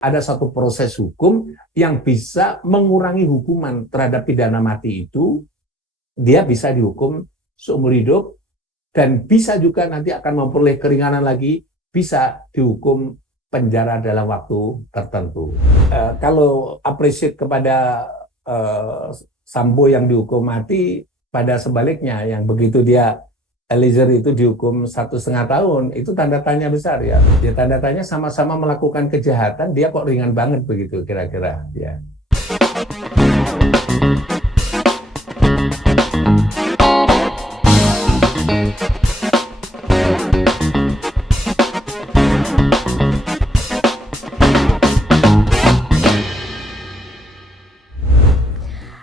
ada satu proses hukum yang bisa mengurangi hukuman terhadap pidana mati itu, dia bisa dihukum seumur hidup, dan bisa juga nanti akan memperoleh keringanan lagi, bisa dihukum penjara dalam waktu tertentu. Kalau appreciate kepada Sambo yang dihukum mati, pada sebaliknya, yang begitu dia Eliezer itu dihukum 1,5 tahun, itu tanda tanya besar ya. Ya tanda tanya sama-sama melakukan kejahatan, dia kok ringan banget begitu kira-kira ya.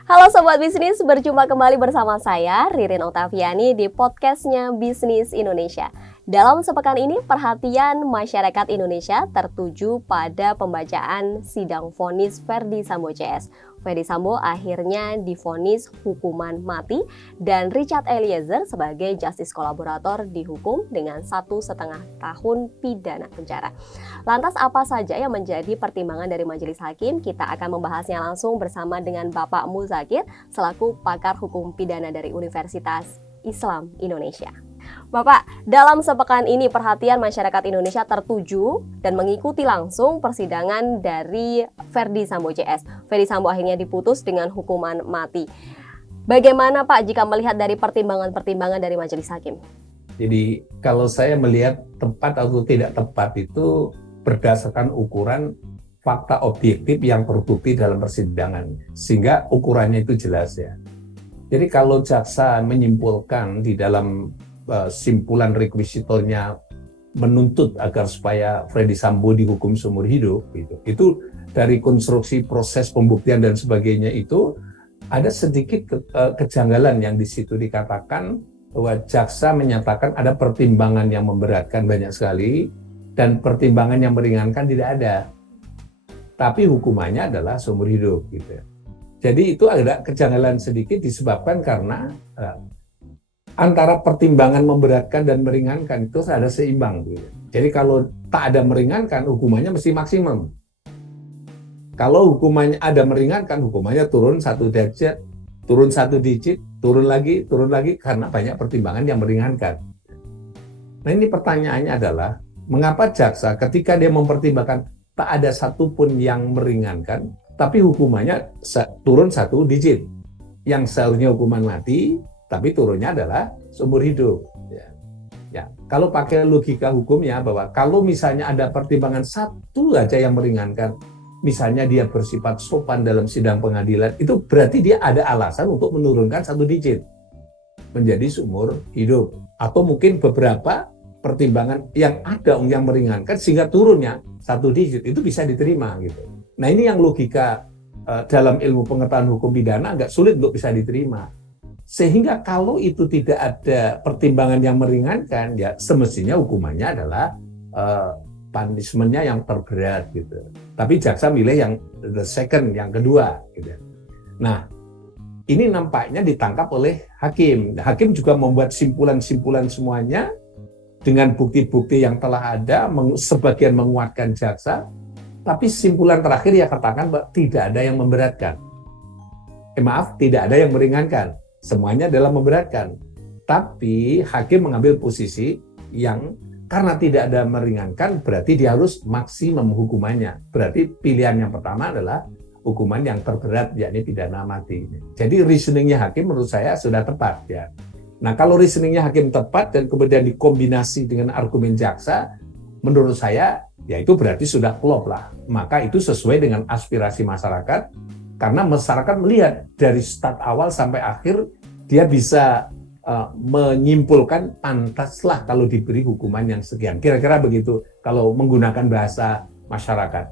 Halo Sobat Bisnis, berjumpa kembali bersama saya, Ririn Oktaviani di podcastnya Bisnis Indonesia. Dalam sepekan ini, perhatian masyarakat Indonesia tertuju pada pembacaan sidang vonis Ferdy Sambo CS. Ferdy Sambo akhirnya divonis hukuman mati dan Richard Eliezer sebagai justice kolaborator dihukum dengan 1,5 tahun pidana penjara. Lantas apa saja yang menjadi pertimbangan dari majelis hakim? Kita akan membahasnya langsung bersama dengan Bapak Muzakir selaku pakar hukum pidana dari Universitas Islam Indonesia. Bapak, dalam sepekan ini perhatian masyarakat Indonesia tertuju dan mengikuti langsung persidangan dari Ferdy Sambo CS. Ferdy Sambo akhirnya diputus dengan hukuman mati. Bagaimana Pak jika melihat dari pertimbangan-pertimbangan dari majelis hakim? Jadi kalau saya melihat tepat atau tidak tepat itu berdasarkan ukuran fakta objektif yang terbukti dalam persidangan, sehingga ukurannya itu jelas ya. Jadi kalau jaksa menyimpulkan di dalam simpulan rekuisitornya menuntut agar supaya Ferdy Sambo dihukum seumur hidup, itu dari konstruksi proses pembuktian dan sebagainya itu ada sedikit kejanggalan yang di situ dikatakan bahwa jaksa menyatakan ada pertimbangan yang memberatkan banyak sekali dan pertimbangan yang meringankan tidak ada, tapi hukumannya adalah seumur hidup gitu. Jadi itu ada kejanggalan sedikit disebabkan karena antara pertimbangan memberatkan dan meringankan itu ada seimbang. Jadi kalau tak ada meringankan, hukumannya mesti maksimum. Kalau hukumannya ada meringankan, hukumannya turun 1 derajat, turun 1 digit, turun lagi, karena banyak pertimbangan yang meringankan. Nah ini pertanyaannya adalah, mengapa jaksa ketika dia mempertimbangkan tak ada satupun yang meringankan, tapi hukumannya turun 1 digit, yang seharusnya hukuman mati, tapi turunnya adalah seumur hidup. Ya, kalau pakai logika hukumnya bahwa kalau misalnya ada pertimbangan satu aja yang meringankan, misalnya dia bersifat sopan dalam sidang pengadilan, itu berarti dia ada alasan untuk menurunkan 1 digit menjadi seumur hidup. Atau mungkin beberapa pertimbangan yang ada yang meringankan sehingga turunnya 1 digit, itu bisa diterima gitu. Nah ini yang logika dalam ilmu pengetahuan hukum pidana agak sulit untuk bisa diterima. Sehingga kalau itu tidak ada pertimbangan yang meringankan, ya semestinya hukumannya adalah punishment-nya yang terberat gitu. Tapi jaksa milih yang the second, yang kedua gitu. Nah, ini nampaknya ditangkap oleh hakim. Hakim juga membuat simpulan-simpulan semuanya dengan bukti-bukti yang telah ada, sebagian menguatkan jaksa, tapi simpulan terakhir ya katakan bahwa tidak ada yang memberatkan. Tidak ada yang meringankan. Semuanya adalah memberatkan. Tapi hakim mengambil posisi yang karena tidak ada meringankan, berarti dia harus maksimum hukumannya. Berarti pilihan yang pertama adalah hukuman yang terberat, yakni pidana mati. Jadi reasoningnya hakim menurut saya sudah tepat ya. Nah kalau reasoningnya hakim tepat dan kemudian dikombinasi dengan argumen jaksa, menurut saya ya itu berarti sudah klop lah. Maka itu sesuai dengan aspirasi masyarakat. Karena masyarakat melihat dari start awal sampai akhir, dia bisa menyimpulkan pantaslah kalau diberi hukuman yang sekian. Kira-kira begitu kalau menggunakan bahasa masyarakat.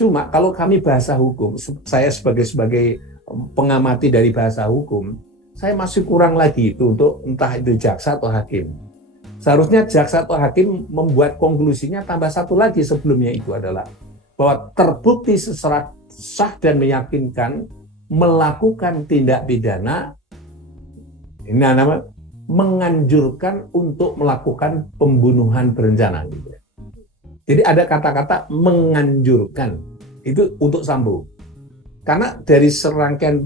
Cuma kalau kami bahasa hukum, saya sebagai pengamati dari bahasa hukum, saya masih kurang lagi itu untuk entah itu jaksa atau hakim. Seharusnya jaksa atau hakim membuat konklusinya tambah satu lagi sebelumnya itu adalah bahwa terbukti secara sah dan meyakinkan melakukan tindak pidana, ini namanya menganjurkan untuk melakukan pembunuhan berencana. Jadi ada kata-kata menganjurkan. Itu untuk Sambo. Karena dari serangkaian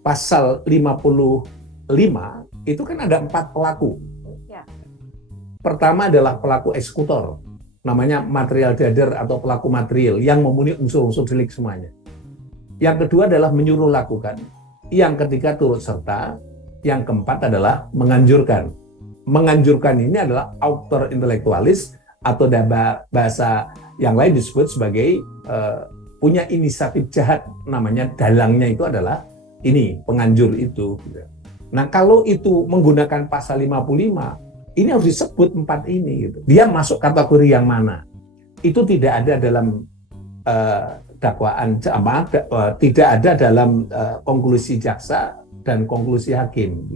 pasal 55 itu kan ada 4 pelaku. Ya. Pertama adalah pelaku eksekutor, namanya material dader atau pelaku material yang memenuhi unsur-unsur delik semuanya. Yang kedua adalah menyuruh lakukan. Yang ketiga turut serta. Yang keempat adalah menganjurkan. Menganjurkan ini adalah author intelektualis atau bahasa yang lain disebut sebagai punya inisiatif jahat, namanya dalangnya itu adalah ini, penganjur itu. Nah, kalau itu menggunakan pasal 55, ini harus disebut 4 ini gitu. Dia masuk kategori yang mana? Itu tidak ada dalam dakwaan, tidak ada dalam konklusi jaksa dan konklusi hakim.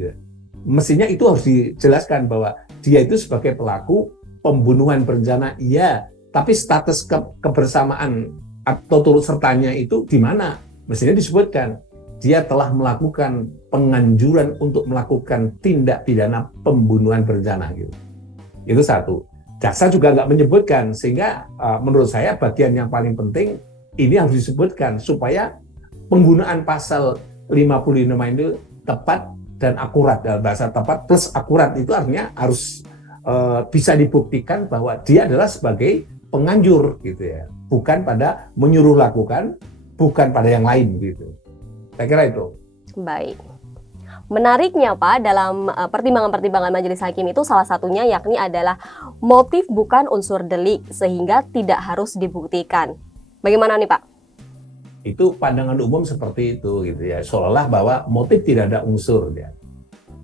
Mestinya itu harus dijelaskan bahwa dia itu sebagai pelaku pembunuhan berencana, iya, tapi status kebersamaan atau turut sertanya itu di mana? Mestinya disebutkan dia telah melakukan penganjuran untuk melakukan tindak pidana pembunuhan berencana gitu. Itu satu. Jaksa juga nggak menyebutkan, sehingga menurut saya bagian yang paling penting ini harus disebutkan supaya penggunaan pasal 55 itu tepat dan akurat. Dalam bahasa tepat plus akurat itu artinya harus bisa dibuktikan bahwa dia adalah sebagai penganjur gitu ya, bukan pada menyuruh lakukan, bukan pada yang lain gitu. Saya kira itu. Baik. Menariknya Pak, dalam pertimbangan-pertimbangan majelis hakim itu salah satunya yakni adalah motif bukan unsur delik sehingga tidak harus dibuktikan. Bagaimana nih Pak? Itu pandangan umum seperti itu gitu ya, seolah bahwa motif tidak ada unsur ya.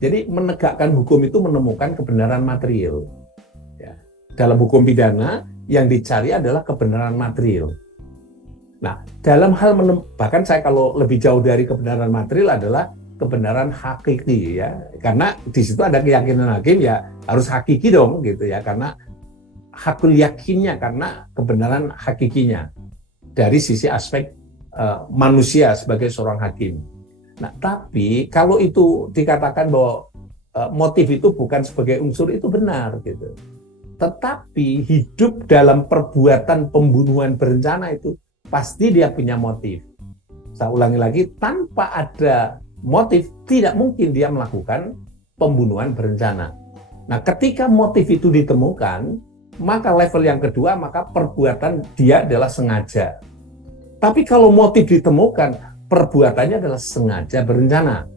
Jadi menegakkan hukum itu menemukan kebenaran material. Ya. Dalam hukum pidana yang dicari adalah kebenaran material. Nah, dalam hal bahkan saya kalau lebih jauh dari kebenaran material adalah kebenaran hakiki ya, karena di situ ada keyakinan hakim ya harus hakiki dong gitu ya, karena hakul yakinnya, karena kebenaran hakikinya dari sisi aspek manusia sebagai seorang hakim. Nah, tapi kalau itu dikatakan bahwa motif itu bukan sebagai unsur, itu benar gitu. Tetapi hidup dalam perbuatan pembunuhan berencana itu pasti dia punya motif. Saya ulangi lagi, tanpa ada motif tidak mungkin dia melakukan pembunuhan berencana. Nah, ketika motif itu ditemukan, maka level yang kedua, maka perbuatan dia adalah sengaja. Tapi kalau motif ditemukan, perbuatannya adalah sengaja berencana.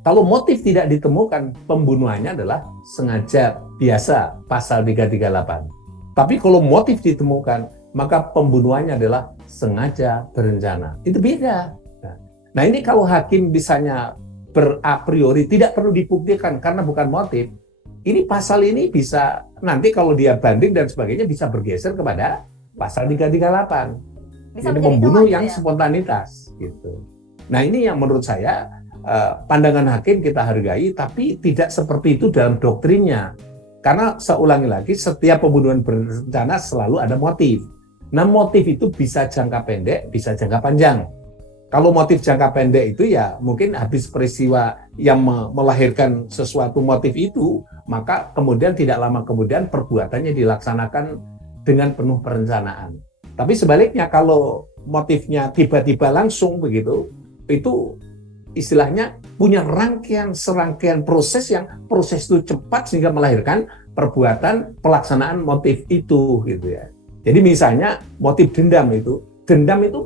Kalau motif tidak ditemukan, pembunuhannya adalah sengaja biasa, pasal 338. Tapi kalau motif ditemukan, maka pembunuhannya adalah sengaja berencana. Itu beda. Nah, ini kalau hakim bisanya a priori tidak perlu dibuktikan karena bukan motif, ini pasal ini bisa nanti kalau dia banding dan sebagainya bisa bergeser kepada pasal 338. Bisa jadi menjadi membunuh celah, yang ya? spontanitas gitu. Nah, ini yang menurut saya pandangan hakim kita hargai, tapi tidak seperti itu dalam doktrinnya. Karena saya ulangi lagi, setiap pembunuhan berencana selalu ada motif. Nah, motif itu bisa jangka pendek, bisa jangka panjang. Kalau motif jangka pendek itu ya mungkin habis peristiwa yang melahirkan sesuatu motif itu, maka kemudian tidak lama kemudian perbuatannya dilaksanakan dengan penuh perencanaan. Tapi sebaliknya kalau motifnya tiba-tiba langsung begitu, itu istilahnya punya serangkaian proses yang proses itu cepat sehingga melahirkan perbuatan pelaksanaan motif itu gitu ya. Jadi misalnya motif dendam itu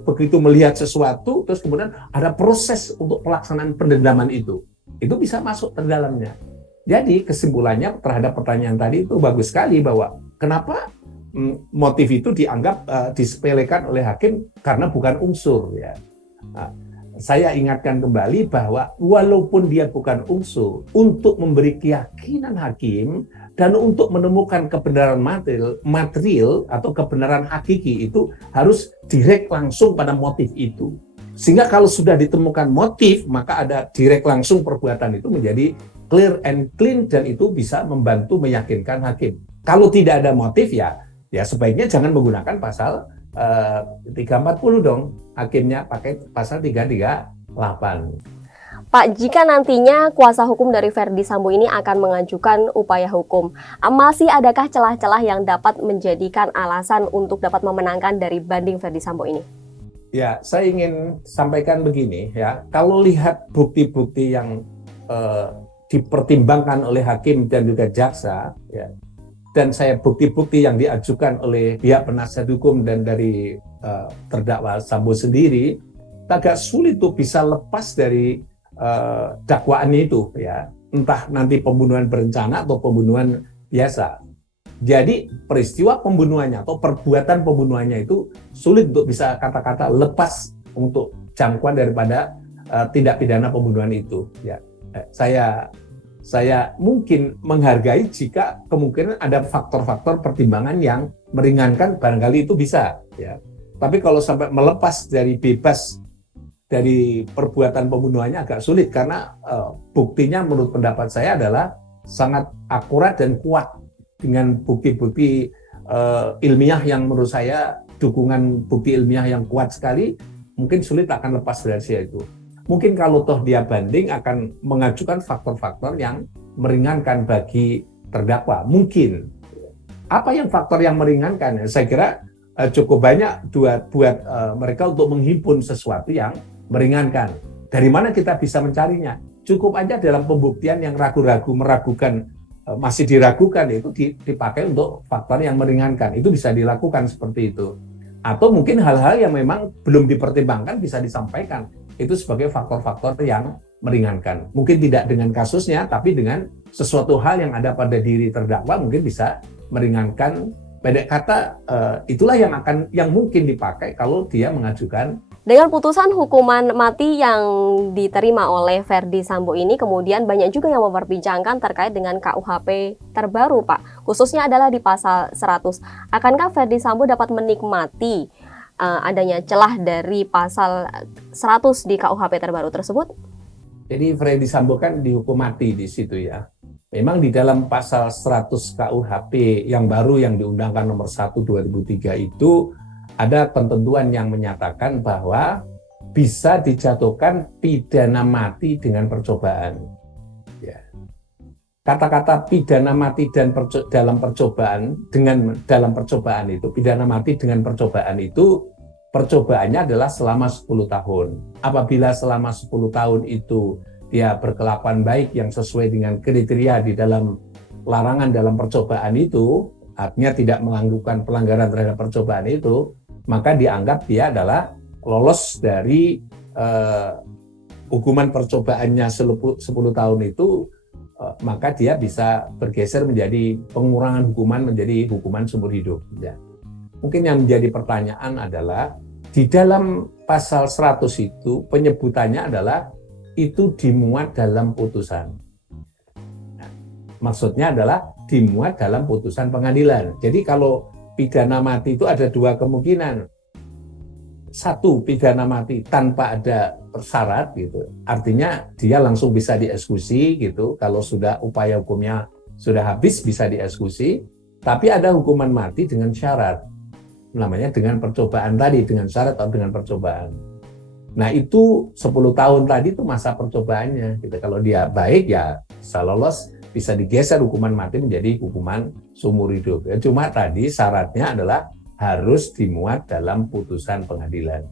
begitu melihat sesuatu terus kemudian ada proses untuk pelaksanaan pendendaman itu bisa masuk ke dalamnya. Jadi kesimpulannya terhadap pertanyaan tadi itu bagus sekali bahwa kenapa motif itu dianggap disepelekan oleh hakim karena bukan unsur ya. Nah, saya ingatkan kembali bahwa walaupun dia bukan unsur, untuk memberi keyakinan hakim dan untuk menemukan kebenaran material atau kebenaran hakiki itu harus direct langsung pada motif itu. Sehingga kalau sudah ditemukan motif, maka ada direct langsung perbuatan itu menjadi clear and clean dan itu bisa membantu meyakinkan hakim. Kalau tidak ada motif ya sebaiknya jangan menggunakan pasal 340 dong. Hakimnya pakai pasal 338. Pak, jika nantinya kuasa hukum dari Verdi Sambo ini akan mengajukan upaya hukum, masih adakah celah-celah yang dapat menjadikan alasan untuk dapat memenangkan dari banding Verdi Sambo ini? Ya, saya ingin sampaikan begini ya. Kalau lihat bukti-bukti yang dipertimbangkan oleh hakim dan juga jaksa, ya, dan saya bukti-bukti yang diajukan oleh pihak penasihat hukum dan dari terdakwa Sambo sendiri, agak sulit tuh bisa lepas dari dakwaannya itu, ya. Entah nanti pembunuhan berencana atau pembunuhan biasa. Jadi peristiwa pembunuhannya atau perbuatan pembunuhannya itu sulit untuk bisa kata-kata lepas untuk jangkauan daripada tindak pidana pembunuhan itu. Ya, saya mungkin menghargai jika kemungkinan ada faktor-faktor pertimbangan yang meringankan, barangkali itu bisa. Ya. Tapi kalau sampai melepas dari bebas dari perbuatan pembunuhannya agak sulit karena buktinya menurut pendapat saya adalah sangat akurat dan kuat. Dengan bukti-bukti ilmiah yang menurut saya dukungan bukti ilmiah yang kuat sekali, mungkin sulit akan lepas dari itu. Mungkin kalau toh dia banding akan mengajukan faktor-faktor yang meringankan bagi terdakwa. Mungkin. Apa yang faktor yang meringankan? Saya kira cukup banyak buat mereka untuk menghimpun sesuatu yang meringankan. Dari mana kita bisa mencarinya? Cukup aja dalam pembuktian yang ragu-ragu, meragukan, masih diragukan, itu dipakai untuk faktor yang meringankan. Itu bisa dilakukan seperti itu. Atau mungkin hal-hal yang memang belum dipertimbangkan bisa disampaikan. Itu sebagai faktor-faktor yang meringankan. Mungkin tidak dengan kasusnya, tapi dengan sesuatu hal yang ada pada diri terdakwa mungkin bisa meringankan. Pendek kata, itulah yang mungkin dipakai kalau dia mengajukan. Dengan putusan hukuman mati yang diterima oleh Ferdy Sambo ini, kemudian banyak juga yang memperbincangkan terkait dengan KUHP terbaru, Pak. Khususnya adalah di pasal 100. Akankah Ferdy Sambo dapat menikmati adanya celah dari pasal 100 di KUHP terbaru tersebut? Jadi Ferdy Sambo kan dihukum mati di situ ya. Memang di dalam pasal 100 KUHP yang baru yang diundangkan nomor 1 2003 itu ada ketentuan yang menyatakan bahwa bisa dijatuhkan pidana mati dengan percobaan. Ya. Kata-kata pidana mati dan dalam percobaan itu, pidana mati dengan percobaan itu, percobaannya adalah selama 10 tahun. Apabila selama 10 tahun itu dia berkelakuan baik yang sesuai dengan kriteria di dalam larangan dalam percobaan itu, artinya tidak melakukan pelanggaran terhadap percobaan itu, maka dianggap dia adalah lolos dari hukuman percobaannya 10 tahun itu, maka dia bisa bergeser menjadi pengurangan hukuman menjadi hukuman seumur hidup. Ya. Mungkin yang menjadi pertanyaan adalah di dalam pasal 100 itu penyebutannya adalah itu dimuat dalam putusan. Nah, maksudnya adalah dimuat dalam putusan pengadilan. Jadi kalau pidana mati itu ada dua kemungkinan. Satu, pidana mati tanpa ada persyarat gitu. Artinya dia langsung bisa dieksekusi gitu. Kalau sudah upaya hukumnya sudah habis bisa dieksekusi. Tapi ada hukuman mati dengan syarat. Namanya dengan percobaan tadi, dengan syarat atau dengan percobaan. Nah itu 10 tahun tadi itu masa percobaannya. Gitu. Kalau dia baik ya bisa lolos, bisa digeser hukuman mati menjadi hukuman seumur hidup. Ya, cuma tadi syaratnya adalah harus dimuat dalam putusan pengadilan.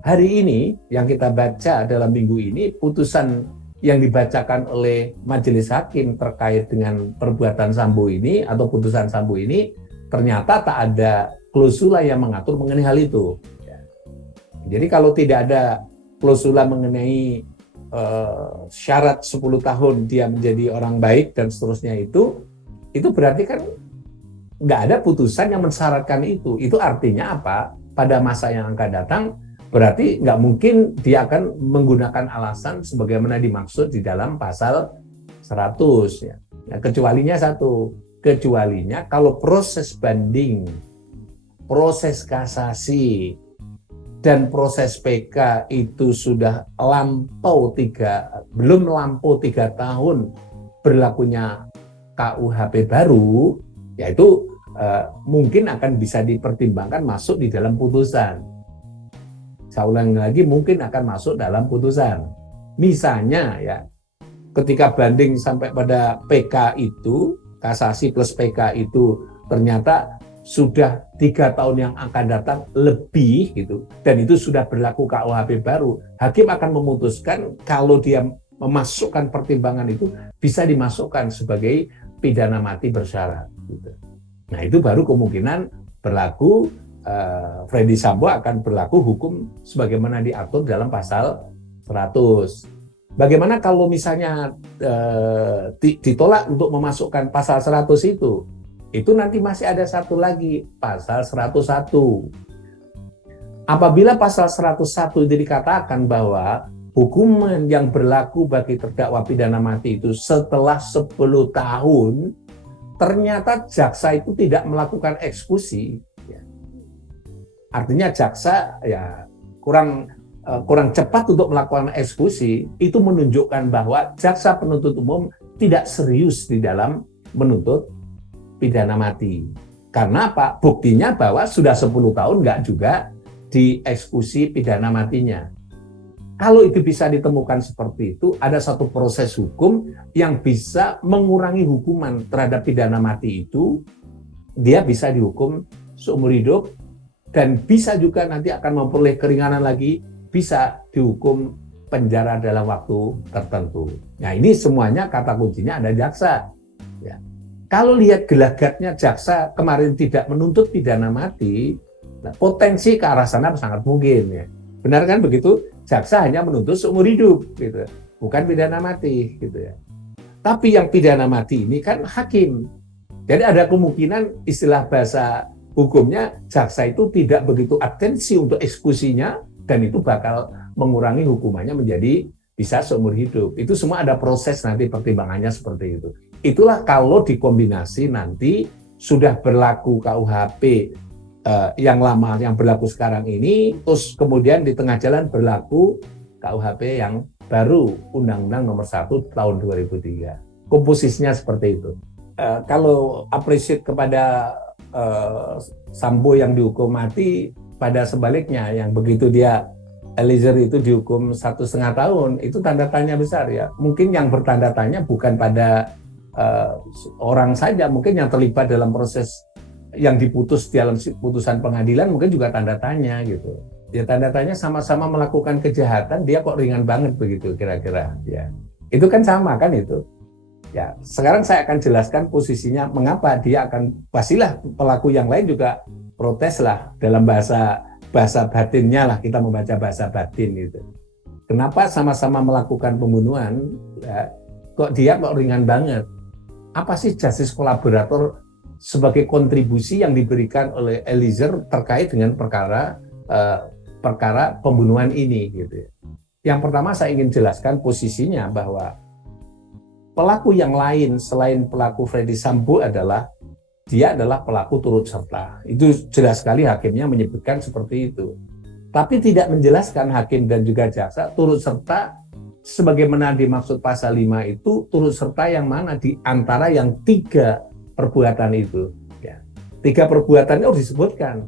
Hari ini yang kita baca dalam minggu ini, putusan yang dibacakan oleh majelis hakim terkait dengan perbuatan Sambo ini atau putusan Sambo ini ternyata tak ada klausula yang mengatur mengenai hal itu. Jadi kalau tidak ada klausula mengenai syarat 10 tahun dia menjadi orang baik dan seterusnya itu berarti kan nggak ada putusan yang mensyaratkan itu. Itu artinya apa? Pada masa yang akan datang berarti nggak mungkin dia akan menggunakan alasan sebagaimana dimaksud di dalam pasal 100. Ya. Nah, kecualinya satu, kecualinya kalau proses banding, proses kasasi, dan proses PK itu sudah belum lampau 3 tahun berlakunya KUHP baru, yaitu mungkin akan bisa dipertimbangkan masuk di dalam putusan. Saya ulangi lagi, mungkin akan masuk dalam putusan. Misalnya ya, ketika banding sampai pada PK itu, kasasi plus PK itu ternyata sudah 3 tahun yang akan datang lebih gitu, dan itu sudah berlaku KUHP baru, hakim akan memutuskan kalau dia memasukkan pertimbangan itu bisa dimasukkan sebagai pidana mati bersyarat. Gitu. Nah itu baru kemungkinan berlaku Freddy Sambo akan berlaku hukum sebagaimana diatur dalam pasal 100. Bagaimana kalau misalnya ditolak untuk memasukkan pasal 100 itu nanti masih ada satu lagi, pasal 101. Apabila pasal 101 itu dikatakan bahwa hukuman yang berlaku bagi terdakwa pidana mati itu setelah 10 tahun, ternyata jaksa itu tidak melakukan eksekusi. Artinya jaksa ya kurang cepat untuk melakukan eksekusi, itu menunjukkan bahwa jaksa penuntut umum tidak serius di dalam menuntut pidana mati. Karena apa? Buktinya bahwa sudah 10 tahun nggak juga dieksekusi pidana matinya. Kalau itu bisa ditemukan seperti itu, ada satu proses hukum yang bisa mengurangi hukuman terhadap pidana mati itu, dia bisa dihukum seumur hidup, dan bisa juga nanti akan memperoleh keringanan lagi, bisa dihukum penjara dalam waktu tertentu. Nah ini semuanya kata kuncinya ada jaksa. Ya. Kalau lihat gelagatnya jaksa kemarin tidak menuntut pidana mati, nah, potensi ke arah sana sangat mungkin. Ya. Benar kan begitu? Jaksa hanya menuntut seumur hidup, gitu, bukan pidana mati, gitu ya. Tapi yang pidana mati ini kan hakim. Jadi ada kemungkinan istilah bahasa hukumnya jaksa itu tidak begitu atensi untuk eksekusinya, dan itu bakal mengurangi hukumannya menjadi bisa seumur hidup. Itu semua ada proses nanti pertimbangannya seperti itu. Itulah kalau dikombinasi nanti sudah berlaku KUHP yang lama yang berlaku sekarang ini, terus kemudian di tengah jalan berlaku KUHP yang baru, Undang-Undang Nomor 1 Tahun 2003. Komposisinya seperti itu. Kalau appreciate kepada Sambo yang dihukum mati, pada sebaliknya yang begitu dia Eliezer itu dihukum 1,5 tahun, itu tanda tanya besar ya. Mungkin yang bertanda tanya bukan pada orang saja, mungkin yang terlibat dalam proses yang diputus dalam putusan pengadilan mungkin juga tanda tanya gitu. Ya tanda tanya sama-sama melakukan kejahatan, dia kok ringan banget begitu kira-kira ya. Itu kan sama kan itu. Ya, sekarang saya akan jelaskan posisinya mengapa dia akan, pastilah pelaku yang lain juga protes lah dalam bahasa batinnya lah, kita membaca bahasa batin gitu. Kenapa sama-sama melakukan pembunuhan, ya, kok ringan banget? Apa sih justice kolaborator sebagai kontribusi yang diberikan oleh Eliezer terkait dengan perkara pembunuhan ini gitu. Yang pertama saya ingin jelaskan posisinya bahwa pelaku yang lain selain pelaku Freddy Sambo adalah pelaku turut serta. Itu jelas sekali hakimnya menyebutkan seperti itu. Tapi tidak menjelaskan hakim dan juga jaksa turut serta sebagaimana dimaksud pasal 5 itu turut serta yang mana di antara yang 3 perbuatan itu. Ya. 3 perbuatan itu disebutkan.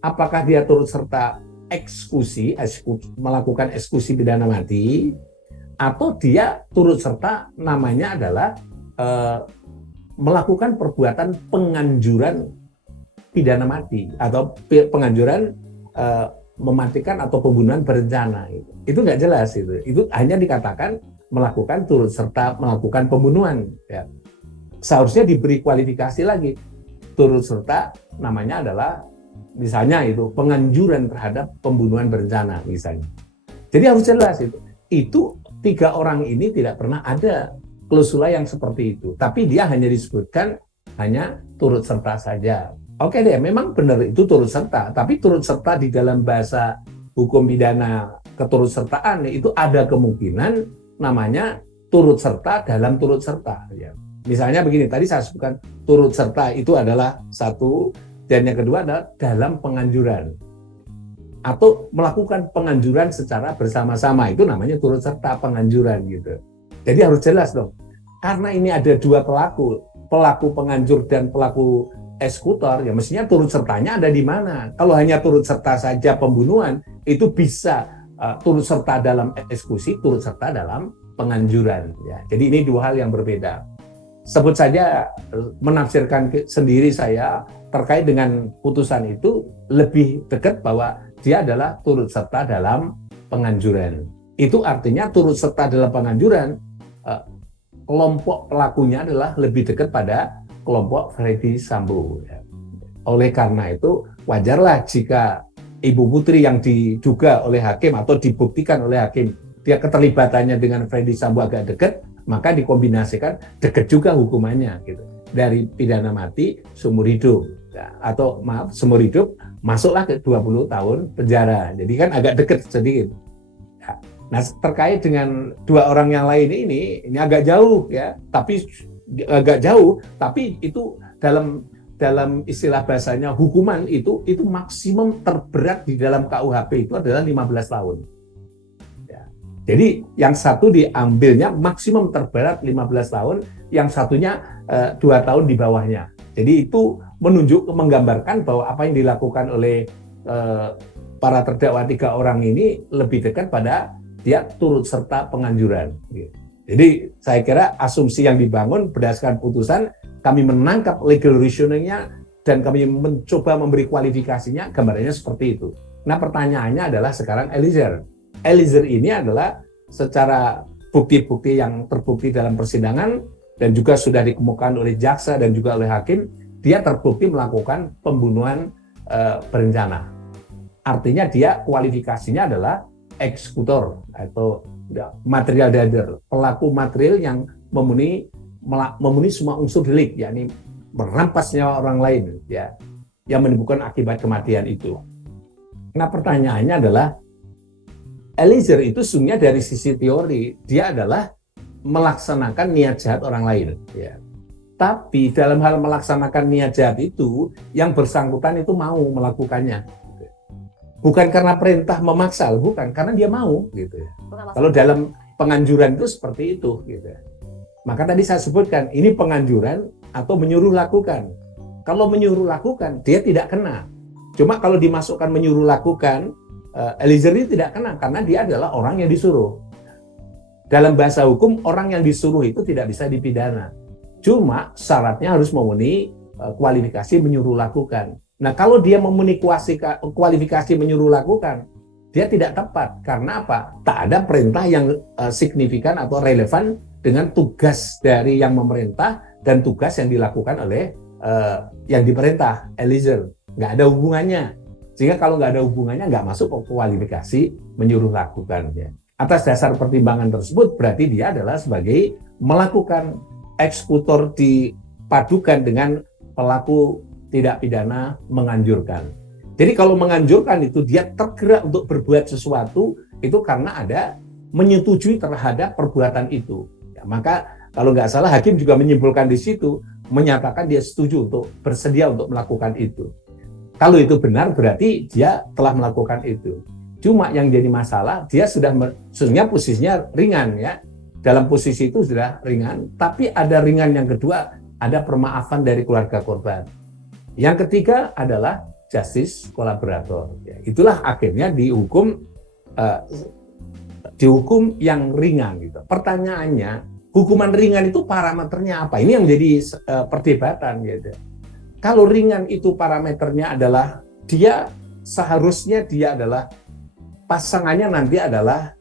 Apakah dia turut serta melakukan eksekusi pidana mati, atau dia turut serta namanya adalah melakukan perbuatan penganjuran pidana mati atau penganjuran mematikan atau pembunuhan berencana. Itu nggak jelas itu. Itu hanya dikatakan melakukan turut serta melakukan pembunuhan. Ya. Seharusnya diberi kualifikasi lagi. Turut serta namanya adalah misalnya itu penganjuran terhadap pembunuhan berencana misalnya. Jadi harus jelas itu. Itu 3 orang ini tidak pernah ada klausula yang seperti itu. Tapi dia hanya disebutkan hanya turut serta saja. Oke deh, memang benar itu turut serta. Tapi turut serta di dalam bahasa hukum pidana keturut sertaan itu ada kemungkinan namanya turut serta dalam turut serta. Ya. Misalnya begini, tadi saya sebutkan turut serta itu adalah satu, dan yang kedua adalah dalam penganjuran. Atau melakukan penganjuran secara bersama-sama, itu namanya turut serta penganjuran gitu. Jadi harus jelas dong, karena ini ada 2 pelaku penganjur dan pelaku eksekutor, ya mestinya turut sertanya ada di mana. Kalau hanya turut serta saja pembunuhan, itu bisa turut serta dalam eksekusi, turut serta dalam penganjuran. Ya. Jadi ini 2 hal yang berbeda. sebut saja menafsirkan sendiri saya terkait dengan putusan itu lebih dekat bahwa dia adalah turut serta dalam penganjuran. Itu artinya turut serta dalam penganjuran, kelompok pelakunya adalah lebih dekat pada kelompok Freddy Sambo. Oleh karena itu wajarlah jika Ibu Putri yang diduga oleh hakim atau dibuktikan oleh hakim dia keterlibatannya dengan Freddy Sambo agak dekat, maka dikombinasikan dekat juga hukumannya gitu. Dari pidana mati seumur hidup atau maaf seumur hidup masuklah ke 20 tahun penjara. Jadi kan agak dekat sedikit. Nah, terkait dengan dua orang yang lain ini agak jauh ya, tapi itu dalam istilah bahasanya hukuman itu maksimum terberat di dalam KUHP itu adalah 15 tahun. Ya. Jadi yang satu diambilnya maksimum terberat 15 tahun, yang satunya 2 tahun di bawahnya. Jadi itu menggambarkan bahwa apa yang dilakukan oleh para terdakwa 3 orang ini lebih dekat pada dia turut serta penganjuran. Jadi saya kira asumsi yang dibangun berdasarkan putusan, kami menangkap legal reasoningnya dan kami mencoba memberi kualifikasinya, gambarannya seperti itu. Nah pertanyaannya adalah sekarang Eliezer. Eliezer ini adalah secara bukti-bukti yang terbukti dalam persidangan dan juga sudah dikemukakan oleh jaksa dan juga oleh hakim, dia terbukti melakukan pembunuhan berencana. Artinya dia kualifikasinya adalah eksekutor atau material dader, pelaku material yang memenuhi semua unsur delik, yakni merampas nyawa orang lain, ya, yang menimbulkan akibat kematian itu. Nah pertanyaannya adalah Eliezer itu sungguhnya dari sisi teori dia adalah melaksanakan niat jahat orang lain, ya. Tapi dalam hal melaksanakan niat jahat itu yang bersangkutan itu mau melakukannya. Bukan karena perintah memaksa, bukan, karena dia mau gitu ya. Kalau dalam penganjuran itu seperti itu gitu ya. Maka tadi saya sebutkan ini penganjuran atau menyuruh lakukan. Kalau menyuruh lakukan dia tidak kena. Cuma kalau dimasukkan menyuruh lakukan, Eliezer ini tidak kena karena dia adalah orang yang disuruh. Dalam bahasa hukum orang yang disuruh itu tidak bisa dipidana. Cuma syaratnya harus memenuhi kualifikasi menyuruh lakukan. Nah, kalau dia memenuhi kualifikasi menyuruh lakukan, dia tidak tepat. Karena apa? Tak ada perintah yang signifikan atau relevan dengan tugas dari yang memerintah dan tugas yang dilakukan oleh yang diperintah, Eliezer. Nggak ada hubungannya. Sehingga kalau nggak ada hubungannya, nggak masuk ke kualifikasi menyuruh lakukan. Ya. Atas dasar pertimbangan tersebut, berarti dia adalah sebagai melakukan eksekutor dipadukan dengan pelaku tidak pidana menganjurkan. Jadi kalau menganjurkan itu dia tergerak untuk berbuat sesuatu itu karena ada menyetujui terhadap perbuatan itu. Ya, maka kalau nggak salah hakim juga menyimpulkan di situ, menyatakan dia setuju untuk bersedia untuk melakukan itu. Kalau itu benar berarti dia telah melakukan itu. Cuma yang jadi masalah dia sebenarnya posisinya ringan ya. Dalam posisi itu sudah ringan, tapi ada ringan yang kedua, ada permaafan dari keluarga korban. Yang ketiga adalah justice kolaborator. Ya, itulah akhirnya dihukum yang ringan gitu. Pertanyaannya, hukuman ringan itu parameternya apa? Ini yang menjadi perdebatan gitu. Kalau ringan itu parameternya adalah seharusnya dia adalah pasangannya nanti adalah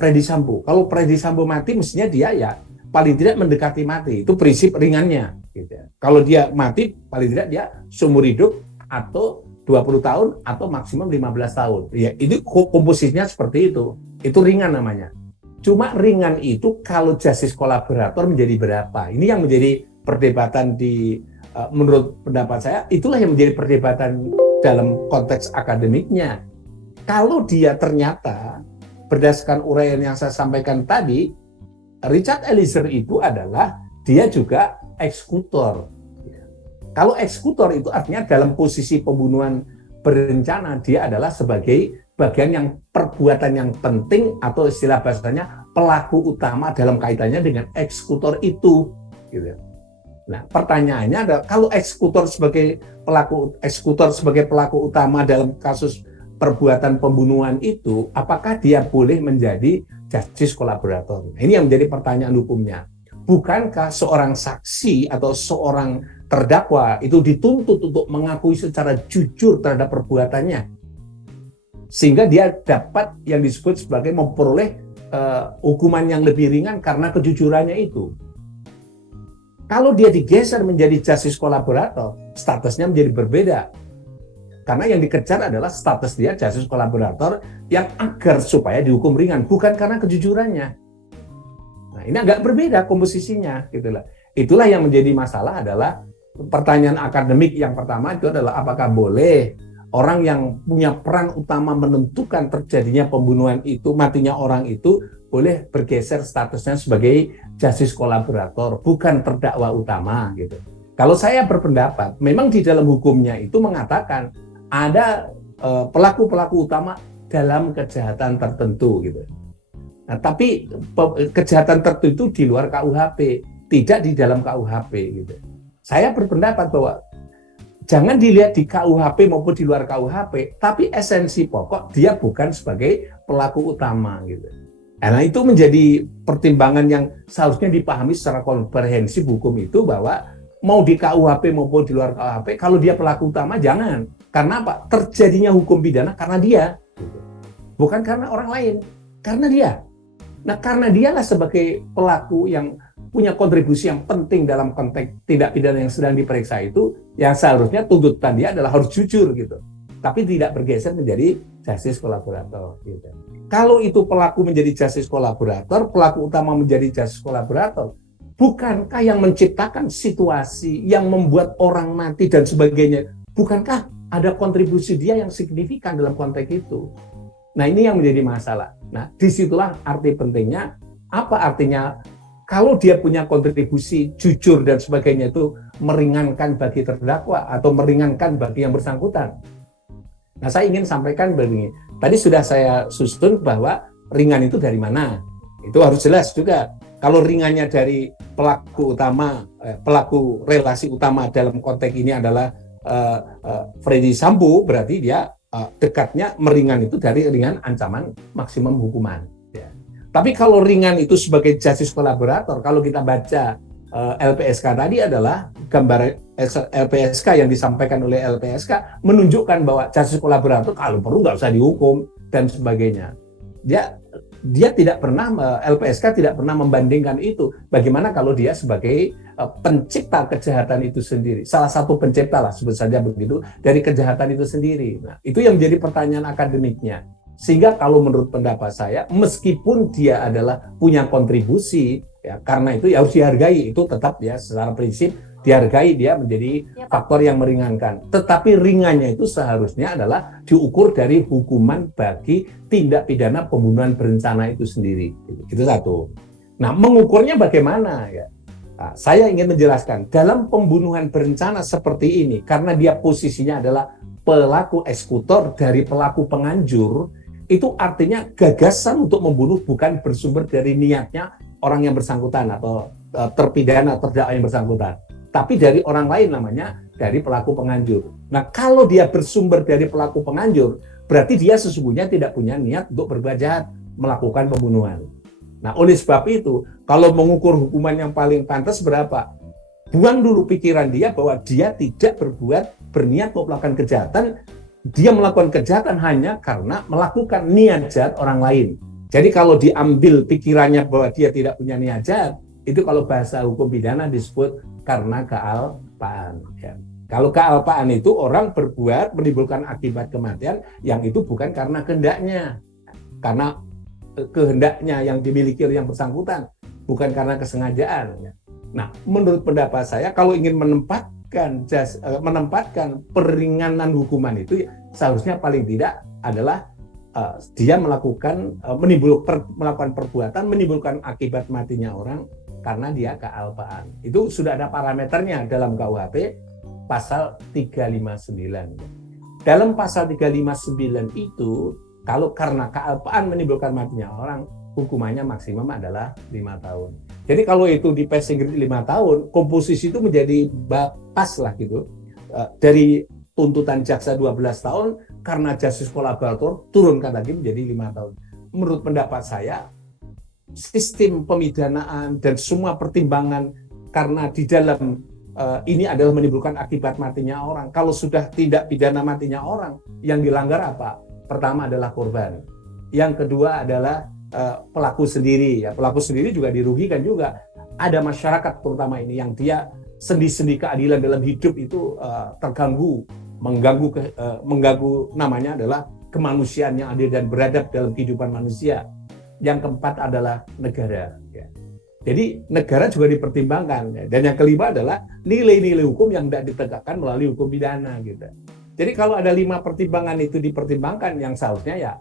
Freddy Sambo. Kalau Freddy Sambo mati mestinya dia ya paling tidak mendekati mati, itu prinsip ringannya. Gitu. Kalau dia mati, paling tidak dia seumur hidup atau 20 tahun atau maksimum 15 tahun. Ya, itu komposisinya seperti itu. Itu ringan namanya. Cuma ringan itu kalau justice kolaborator menjadi berapa? Ini yang menjadi perdebatan menurut pendapat saya, itulah yang menjadi perdebatan dalam konteks akademiknya. Kalau dia ternyata berdasarkan uraian yang saya sampaikan tadi, Richard Eliezer itu adalah dia juga eksekutor. Kalau eksekutor itu artinya dalam posisi pembunuhan berencana dia adalah sebagai bagian yang perbuatan yang penting atau istilah bahasanya pelaku utama dalam kaitannya dengan eksekutor itu. Gitu. Nah pertanyaannya adalah kalau eksekutor sebagai pelaku utama dalam kasus perbuatan pembunuhan itu, apakah dia boleh menjadi justice kolaborator? Ini yang menjadi pertanyaan hukumnya. bukankah seorang saksi atau seorang terdakwa itu dituntut untuk mengakui secara jujur terhadap perbuatannya, sehingga dia dapat yang disebut sebagai memperoleh hukuman yang lebih ringan karena kejujurannya itu. Kalau dia digeser menjadi justice kolaborator, statusnya menjadi berbeda. Karena yang dikejar adalah status dia justice kolaborator yang agar supaya dihukum ringan, bukan karena kejujurannya. Nah, ini agak berbeda komposisinya, gitulah. Itulah yang menjadi masalah adalah pertanyaan akademik yang pertama itu adalah apakah boleh orang yang punya peran utama menentukan terjadinya pembunuhan itu, matinya orang itu, boleh bergeser statusnya sebagai justice kolaborator, bukan terdakwa utama gitu. Kalau saya berpendapat, memang di dalam hukumnya itu mengatakan ada pelaku-pelaku utama dalam kejahatan tertentu gitu. Nah, tapi kejahatan tertentu di luar KUHP, tidak di dalam KUHP gitu. Saya berpendapat bahwa jangan dilihat di KUHP maupun di luar KUHP, tapi esensi pokok dia bukan sebagai pelaku utama gitu. Nah, itu menjadi pertimbangan yang seharusnya dipahami secara komprehensif hukum itu, bahwa mau di KUHP maupun di luar KUHP, kalau dia pelaku utama jangan. Karena apa? Terjadinya hukum pidana karena dia, bukan karena orang lain, karena dia. Nah, karena dialah sebagai pelaku yang punya kontribusi yang penting dalam konteks tindak pidana yang sedang diperiksa itu, yang seharusnya tuntutan dia adalah harus jujur gitu, tapi tidak bergeser menjadi justice kolaborator gitu. Kalau itu pelaku menjadi justice kolaborator, pelaku utama menjadi justice kolaborator, bukankah yang menciptakan situasi yang membuat orang mati dan sebagainya, bukankah ada kontribusi dia yang signifikan dalam konteks itu? Nah, ini yang menjadi masalah. Nah, disitulah arti pentingnya. Apa artinya kalau dia punya kontribusi jujur dan sebagainya itu meringankan bagi terdakwa atau meringankan bagi yang bersangkutan? Nah, saya ingin sampaikan begini. Tadi sudah saya susun bahwa ringan itu dari mana? Itu harus jelas juga. Kalau ringannya dari pelaku utama, pelaku relasi utama dalam konteks ini adalah Freddy Sambo, berarti dia dekatnya meringan itu dari ringan ancaman maksimum hukuman. Ya. Tapi kalau ringan itu sebagai justice kolaborator, kalau kita baca LPSK tadi adalah gambar LPSK yang disampaikan oleh LPSK menunjukkan bahwa justice kolaborator kalau perlu nggak usah dihukum dan sebagainya. Dia tidak pernah, LPSK tidak pernah membandingkan itu. Bagaimana kalau dia sebagai pencipta kejahatan itu sendiri, salah satu pencipta lah sebut saja begitu dari kejahatan itu sendiri. Nah, itu yang menjadi pertanyaan akademiknya. Sehingga kalau menurut pendapat saya, meskipun dia adalah punya kontribusi, ya karena itu ya harus dihargai, itu tetap ya secara prinsip dihargai, dia menjadi faktor yang meringankan. Tetapi ringannya itu seharusnya adalah diukur dari hukuman bagi tindak pidana pembunuhan berencana itu sendiri. Itu satu. Nah, mengukurnya bagaimana ya? Nah, saya ingin menjelaskan dalam pembunuhan berencana seperti ini, karena dia posisinya adalah pelaku eksekutor dari pelaku penganjur, itu artinya gagasan untuk membunuh bukan bersumber dari niatnya orang yang bersangkutan atau terpidana terdakwa yang bersangkutan, tapi dari orang lain, namanya dari pelaku penganjur. Nah, kalau dia bersumber dari pelaku penganjur, berarti dia sesungguhnya tidak punya niat untuk berbuat jahat, melakukan pembunuhan. Nah, oleh sebab itu, kalau mengukur hukuman yang paling pantas berapa? Buang dulu pikiran dia bahwa dia tidak berniat melakukan kejahatan, dia melakukan kejahatan hanya karena melakukan niat jahat orang lain. Jadi kalau diambil pikirannya bahwa dia tidak punya niat jahat, itu kalau bahasa hukum pidana disebut karena kealpaan. Ya. Kalau kealpaan itu orang berbuat menimbulkan akibat kematian yang itu bukan karena kehendaknya, karena kehendaknya yang dimiliki oleh yang bersangkutan, bukan karena kesengajaan. Ya. Nah, menurut pendapat saya, kalau ingin menempatkan peringanan hukuman itu, seharusnya paling tidak adalah dia melakukan perbuatan menimbulkan akibat matinya orang karena dia kealpaan. Itu sudah ada parameternya dalam KUHP pasal 359. Dalam pasal 359 itu, kalau karena kealpaan menimbulkan matinya orang, hukumannya maksimum adalah 5 tahun. Jadi kalau itu di passing grade 5 tahun, komposisi itu menjadi pas lah gitu. Dari tuntutan jaksa 12 tahun, karena justice kolaborator turunkan lagi menjadi 5 tahun. Menurut pendapat saya, sistem pemidanaan dan semua pertimbangan, karena di dalam ini adalah menimbulkan akibat matinya orang. Kalau sudah tidak pidana matinya orang, yang dilanggar apa? Pertama adalah korban. Yang kedua adalah pelaku sendiri. Ya, pelaku sendiri juga dirugikan juga. Ada masyarakat terutama ini yang dia sendi-sendi keadilan dalam hidup itu terganggu, mengganggu namanya adalah kemanusiaan yang adil dan beradab dalam kehidupan manusia. Yang keempat adalah negara. Ya. Jadi negara juga dipertimbangkan. Ya. Dan yang kelima adalah nilai-nilai hukum yang tidak ditegakkan melalui hukum pidana. Gitu. Jadi kalau ada 5 pertimbangan itu dipertimbangkan, yang seharusnya ya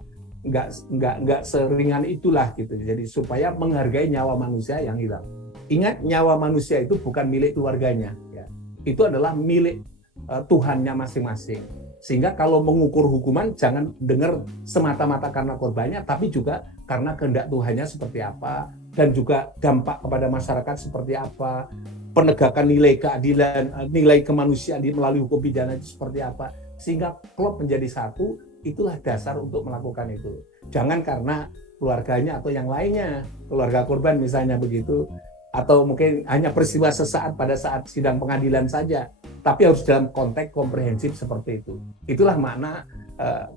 nggak seringan itulah gitu. Jadi supaya menghargai nyawa manusia yang hilang. Ingat, nyawa manusia itu bukan milik keluarganya. Ya. Itu adalah milik Tuhannya masing-masing. Sehingga kalau mengukur hukuman jangan dengar semata-mata karena korbannya, tapi juga karena kehendak Tuhannya seperti apa, dan juga dampak kepada masyarakat seperti apa, penegakan nilai keadilan, nilai kemanusiaan melalui hukum pidana itu seperti apa, sehingga klop menjadi satu. Itulah dasar untuk melakukan itu. Jangan karena keluarganya atau yang lainnya, keluarga korban misalnya begitu, atau mungkin hanya peristiwa sesaat pada saat sidang pengadilan saja, tapi harus dalam konteks komprehensif seperti itu. Itulah makna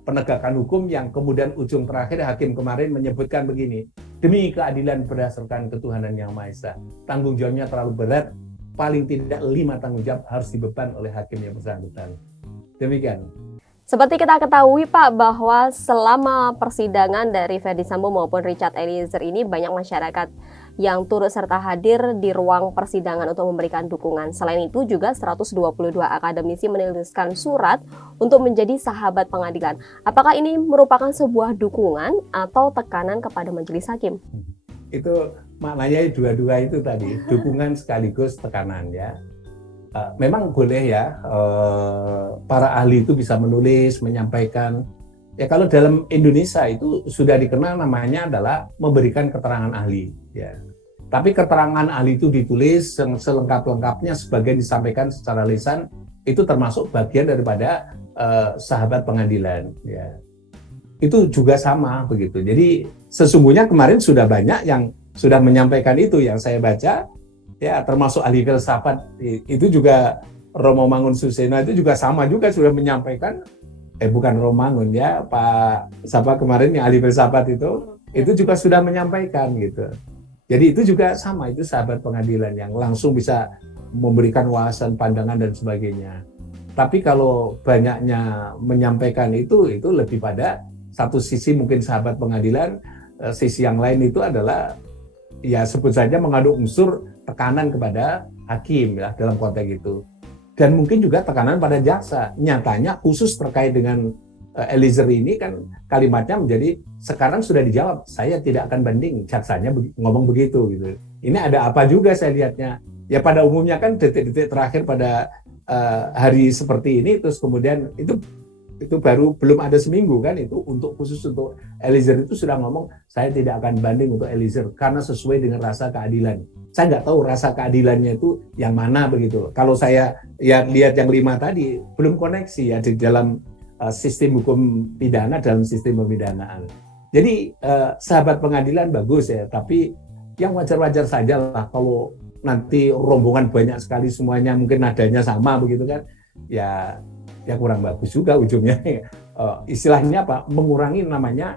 penegakan hukum yang kemudian ujung terakhir hakim kemarin menyebutkan begini, demi keadilan berdasarkan ketuhanan yang Maha Esa, tanggung jawabnya terlalu berat, paling tidak 5 tanggung jawab harus dibeban oleh hakim yang bersangkutan. Demikian. Seperti kita ketahui Pak, bahwa selama persidangan dari Ferdy Sambo maupun Richard Eliezer ini banyak masyarakat yang turut serta hadir di ruang persidangan untuk memberikan dukungan. Selain itu juga 122 akademisi menuliskan surat untuk menjadi sahabat pengadilan. Apakah ini merupakan sebuah dukungan atau tekanan kepada majelis hakim? Itu maknanya dua-dua itu tadi, dukungan sekaligus tekanan ya. Memang boleh ya, para ahli itu bisa menulis, menyampaikan. Ya kalau dalam Indonesia itu sudah dikenal namanya adalah memberikan keterangan ahli. Ya. Tapi keterangan ahli itu ditulis selengkap-lengkapnya, sebagian disampaikan secara lisan, itu termasuk bagian daripada sahabat pengadilan. Ya. Itu juga sama begitu. Jadi sesungguhnya kemarin sudah banyak yang sudah menyampaikan itu, yang saya baca. Ya, termasuk ahli filsafat itu juga, Romo Mangunsuseno itu juga sama juga sudah menyampaikan, bukan Romo Mangun ya, Pak siapa kemarin yang ahli filsafat itu juga sudah menyampaikan gitu. Jadi itu juga sama, itu sahabat pengadilan yang langsung bisa memberikan wawasan, pandangan dan sebagainya. Tapi kalau banyaknya menyampaikan itu lebih pada satu sisi mungkin sahabat pengadilan, sisi yang lain itu adalah ya sebut saja mengandung unsur tekanan kepada hakim ya dalam konteks itu, dan mungkin juga tekanan pada jaksa. Nyatanya khusus terkait dengan Eliezer ini kan kalimatnya menjadi sekarang sudah dijawab, saya tidak akan banding, jaksanya ngomong begitu gitu. Ini ada apa juga saya lihatnya? Ya pada umumnya kan detik-detik terakhir pada hari seperti ini, terus kemudian itu baru belum ada seminggu kan, itu untuk khusus untuk Eliezer itu sudah ngomong saya tidak akan banding untuk Eliezer karena sesuai dengan rasa keadilan. Saya nggak tahu rasa keadilannya itu yang mana begitu. Kalau saya ya lihat yang 5 tadi belum koneksi ya di dalam sistem hukum pidana dalam sistem pemidanaan. Jadi sahabat pengadilan bagus ya, tapi yang wajar-wajar saja lah kalau nanti rombongan banyak sekali semuanya mungkin nadanya sama begitu kan, ya kurang bagus juga ujungnya. Istilahnya apa? Mengurangi namanya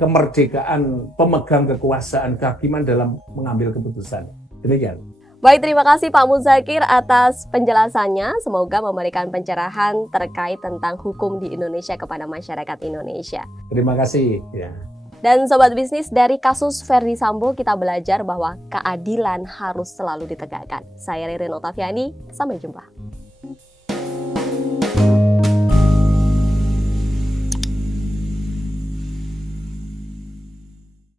kemerdekaan pemegang kekuasaan kehakiman dalam mengambil keputusan. Demikian. Baik, terima kasih Pak Muzakir atas penjelasannya. Semoga memberikan pencerahan terkait tentang hukum di Indonesia kepada masyarakat Indonesia. Terima kasih. Ya. Dan Sobat Bisnis, dari kasus Ferdy Sambo kita belajar bahwa keadilan harus selalu ditegakkan. Saya Ririn Otaviani, sampai jumpa.